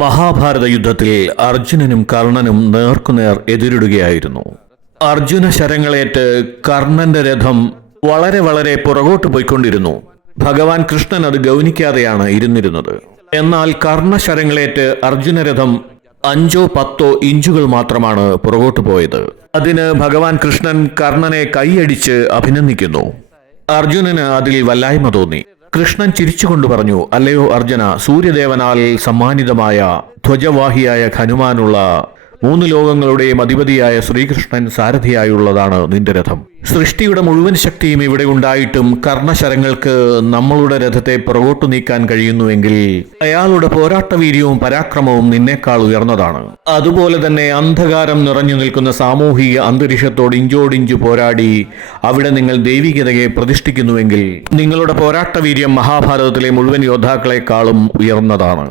മഹാഭാരത യുദ്ധത്തിൽ അർജുനനും കർണനും നേർക്കുനേർ എതിരിടുകയായിരുന്നു. അർജുന ശരങ്ങളേറ്റ് കർണന്റെ രഥം വളരെ വളരെ പുറകോട്ട് പോയിക്കൊണ്ടിരുന്നു. ഭഗവാൻ കൃഷ്ണൻ അത് ഗൗനിക്കാതെയാണ് ഇരുന്നിരുന്നത്. എന്നാൽ കർണശരങ്ങളേറ്റ് അർജുനരഥം 5-10 ഇഞ്ചുകൾ മാത്രമാണ് പുറകോട്ട് പോയത്. അതിന് ഭഗവാൻ കൃഷ്ണൻ കർണനെ കൈയടിച്ച് അഭിനന്ദിക്കുന്നു. അർജുനന് അതിൽ വല്ലായ്മ തോന്നി. കൃഷ്ണൻ ചിരിച്ചുകൊണ്ട് പറഞ്ഞു, അല്ലയോ അർജുന, സൂര്യദേവനാൽ സമ്മാനിതമായ ധ്വജവാഹിയായ ഹനുമാനുള്ള 3 ലോകങ്ങളുടെയും അധിപതിയായ ശ്രീകൃഷ്ണൻ സാരഥിയായുള്ളതാണ് നിന്റെ രഥം. സൃഷ്ടിയുടെ മുഴുവൻ ശക്തിയും ഇവിടെ ഉണ്ടായിട്ടും കർണശരങ്ങൾക്ക് നമ്മളുടെ രഥത്തെ പുറകോട്ടു നീക്കാൻ കഴിയുന്നുവെങ്കിൽ അയാളുടെ പോരാട്ടവീര്യവും പരാക്രമവും നിന്നേക്കാൾ ഉയർന്നതാണ്. അതുപോലെ തന്നെ അന്ധകാരം നിറഞ്ഞു നിൽക്കുന്ന സാമൂഹിക അന്തരീക്ഷത്തോട് ഇഞ്ചോടിഞ്ചു പോരാടി അവിടെ നിങ്ങൾ ദൈവികതയെ പ്രതിഷ്ഠിക്കുന്നുവെങ്കിൽ നിങ്ങളുടെ പോരാട്ടവീര്യം മഹാഭാരതത്തിലെ മുഴുവൻ യോദ്ധാക്കളെക്കാളും ഉയർന്നതാണ്.